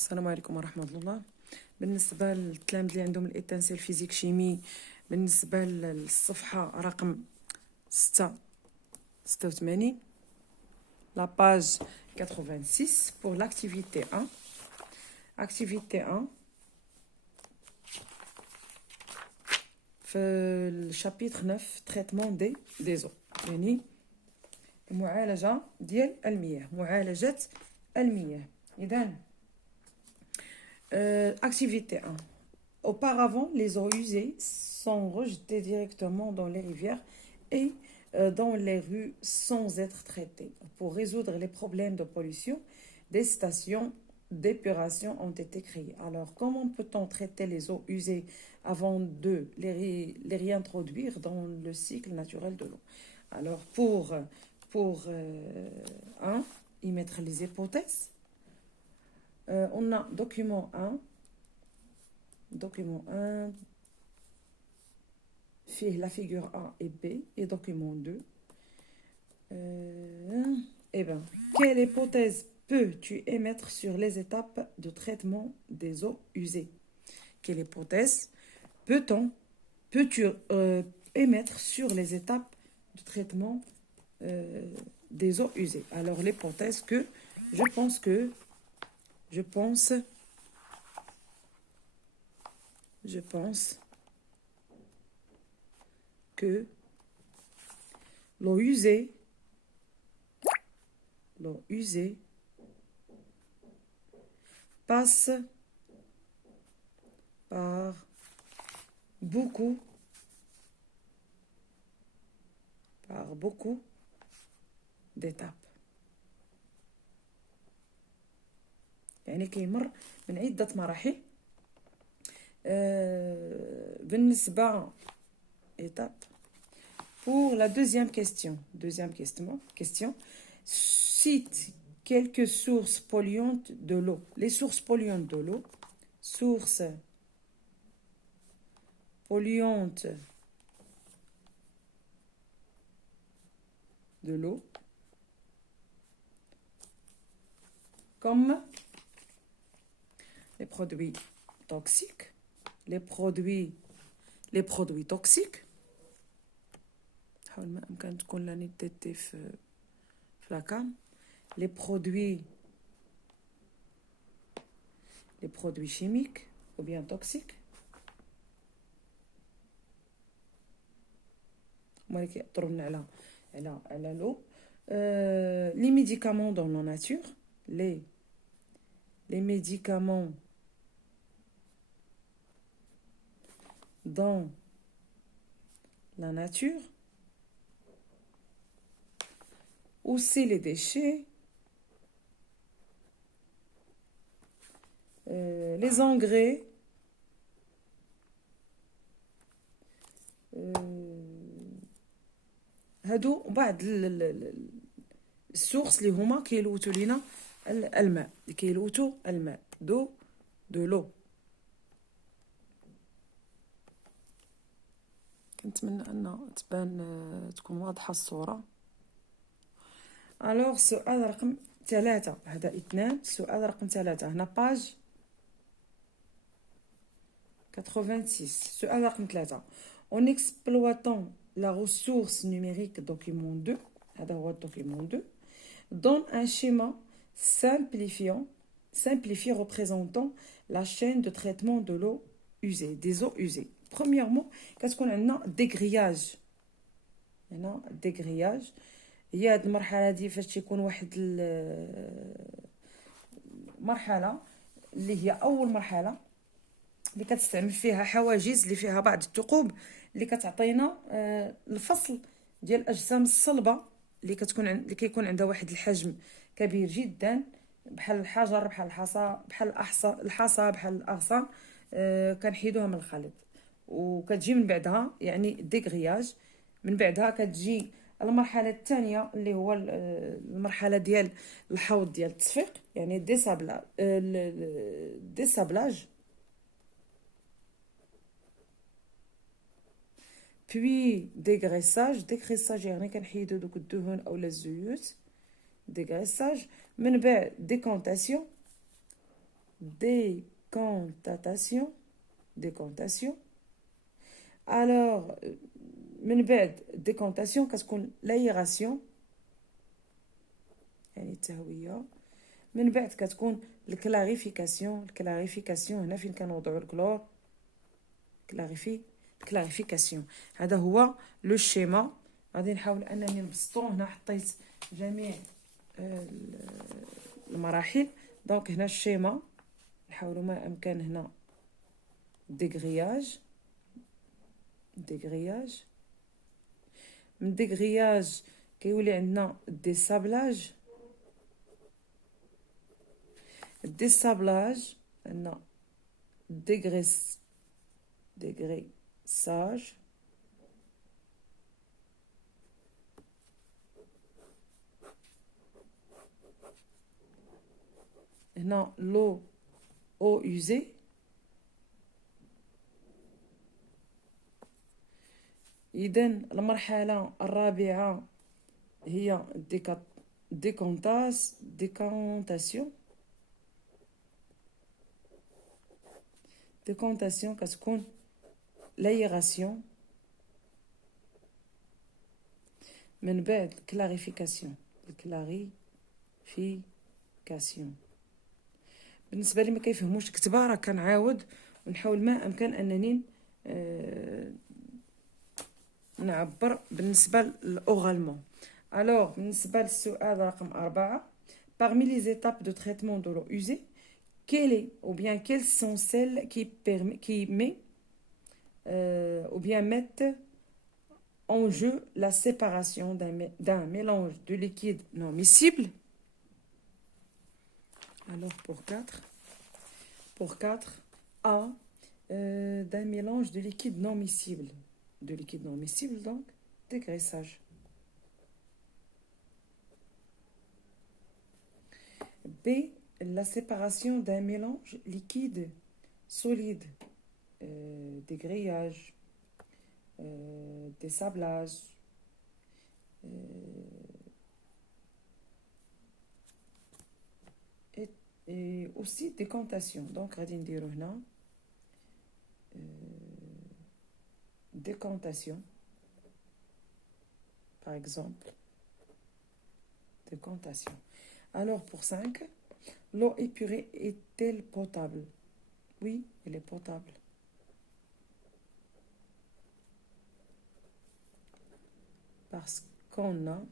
السلام عليكم ورحمة الله. بالنسبة للتلاميذ اللي عندهم الإتنسيال فيزيك شيمي، بالنسبة للصفحة رقم 86 la page 86 pour l'activité 1. Activité 1 في الشابيتر 9 traitement des eaux، يعني معالجة ديال المياه، معالجة المياه. إذن activité 1. Auparavant, les eaux usées sont rejetées directement dans les rivières et dans les rues sans être traitées. Pour résoudre les problèmes de pollution, des stations d'épuration ont été créées. Alors, comment peut-on traiter les eaux usées avant de les réintroduire dans le cycle naturel de l'eau? Alors, pour y mettre les hypothèses, on a document 1 fait la figure A et B, et document 2. Quelle hypothèse peux-tu émettre sur les étapes de traitement des eaux usées? Quelle hypothèse peux-tu émettre sur les étapes de traitement des eaux usées? Alors l'hypothèse que je pense que l'eau usée passe par beaucoup d'étapes. يعني كيمر من عدة مراحل. بالنسبة étape. Pour la deuxième question, cite quelques sources polluantes de l'eau. Les sources polluantes de l'eau, comme les produits toxiques, les produits toxiques. Les produits chimiques ou bien toxiques. L'eau. Les médicaments dans la nature. Les médicaments dans la nature. Aussi les déchets, les engrais, هادو بعض السورس اللي هما كيلوتوا لينا الماء، دو لو. كنتمنى ان تكون واضحه الصوره. الوغ السؤال رقم 3 هذا 2. السؤال رقم 3 هنا باج 86. السؤال رقم 3. En exploitant la ressource numérique document 2, هذا هو document 2, donne un schéma simplifié représentant la chaîne de traitement de l'eau usée, des eaux usées. Premièrement, qu'est-ce qu'on a? Dégrillage. dégrillage. هي هاد المرحله دي فاش تيكون واحد المرحله اللي هي اول مرحله اللي كتستعمل فيها حواجز اللي فيها بعض الثقوب اللي كتعطينا الفصل ديال الاجسام الصلبه اللي كيكون عندها واحد الحجم كبير جدا، بحال الحجر، بحال الحصى، بحال بحال الاغصان. كنحيدوها من الخليط وكتجي من بعدها يعني ديغرياج. من بعدها كتجي المرحله الثانيه اللي هو المرحله ديال الحوض ديال التصفيق، يعني ديسابلاج. puis dégraissage يعني كنحيدو دوك الدهون اولا الزيوت. dégraissage. من بعد décantation décontatation. décontation. Alors من بعد décontation كتكون l'aération يعني التهوية. من بعد كتكون الكلاريفيكاسيون. الكلاريفيكاسيون هنا فين كنوضعوا الكلور. كلاريفيكاسيون. هذا هو لو شيما. غادي نحاول انني نبسطو. هنا حطيت جميع المراحل. دونك هنا الشيما نحاولوا ما امكن. هنا ديغرياج من ديغرياج كيولي عندنا ديسابلاج. الديسابلاج عندنا ديغريساج. هنا لو او يوزي. إذن المرحلة الرابعة هي ديكونتاسيون. كتكون لايغاسيون. من بعد الكلاريفيكاسيون. بالنسبه لي ما كيفهموش الكتابه راه كنعاود ونحاول ما امكن انني نعبر بالنسبه للاورالمون. الوغ بالنسبه للسؤال رقم 4 parmi les étapes de traitement de l'eau usée quelle est ou bien quelles sont celles ou bien mettent en jeu la séparation d'un mélange de liquide non miscible. Alors pour 4 A d'un mélange de liquide non miscible. Donc dégraissage. B la séparation d'un mélange liquide solide. Dégrayage, désablage, et aussi décantation. Donc غادي نديرو هنا décantation par exemple. Décantation. Alors pour 5 l'eau épurée est-elle potable? Oui, elle est potable. Parce qu'on a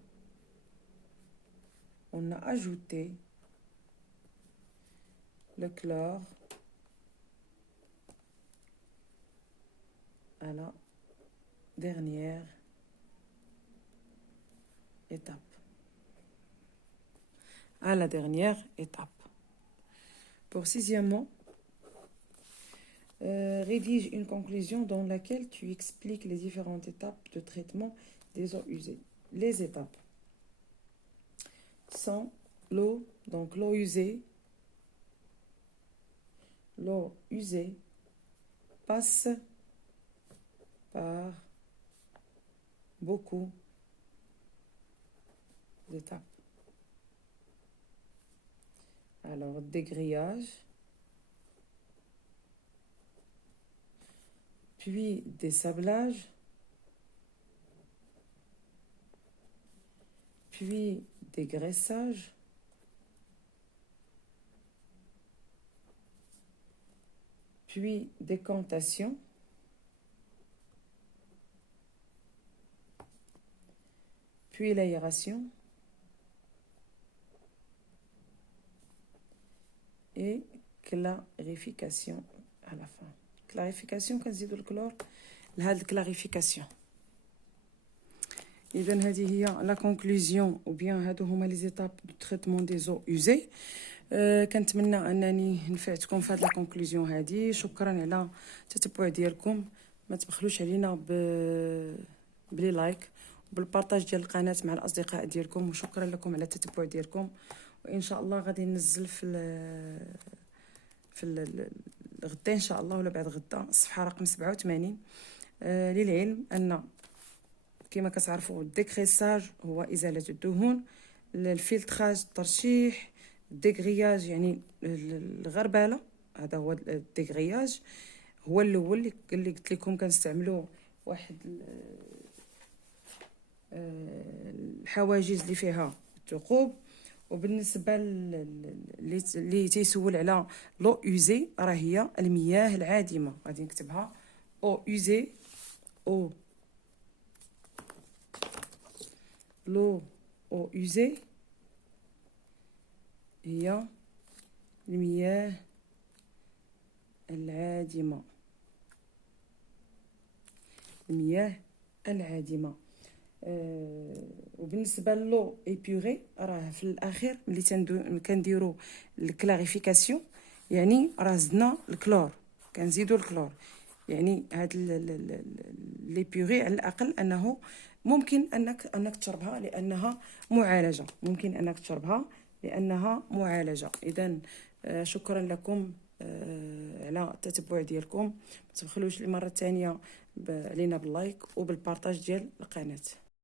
ajouté le chlore à la dernière étape. Pour sixièmement, rédige une conclusion dans laquelle tu expliques les différentes étapes de traitement des eaux usées. Les étapes sont l'eau, donc l'eau usée passe par beaucoup d'étapes. Alors, dégrillage, puis désablage, puis dégraissage, puis décantation, puis l'aération et clarification à la fin. Clarification كنزيدو الكلور لهاد الكلاريفيكاسيون. اذا هذه هي لا كونكلوزيون او بيان هادو هما لي زيتاب دو تريتمون دي زو يوزي. كنتمنى انني نفعتكم في هاد لا كونكلوزيون هادي. شكرا على التتبع ديالكم. ما تبخلوش علينا بلي لايك وبالبارطاج ديال القناه مع الاصدقاء ديالكم. وشكرا لكم على التتبع ديالكم. وان شاء الله غادي ننزل في غدا ان شاء الله ولا بعد غدا الصفحه رقم 87. للعلم ان كما كتعرفوا الديكريساج هو ازاله الدهون. الفلتراج الترشيح الديغرياج يعني الغربله، هذا هو الديغرياج. هو الاول اللي قلت لكم كنستعملوا واحد الحواجز اللي فيها الثقوب. وبالنسبه اللي تيسول على لو اوزي، راه هي المياه العادمه. غادي نكتبها او اوزي، او لو او اوزي هي المياه العادمه، المياه العادمه. وبالنسبه لو ايبيغي، راه في الاخير ملي كنديروا الكلاريفيكاسيون، يعني راه زدنا الكلور، كنزيدوا الكلور. يعني هاد ليبيغي على الاقل انه ممكن انك تشربها لانها معالجه، ممكن انك تشربها لانها معالجه. اذا شكرا لكم على التتبع ديالكم. ما تبخلوش المره الثانيه علينا باللايك وبالبارطاج ديال القناه.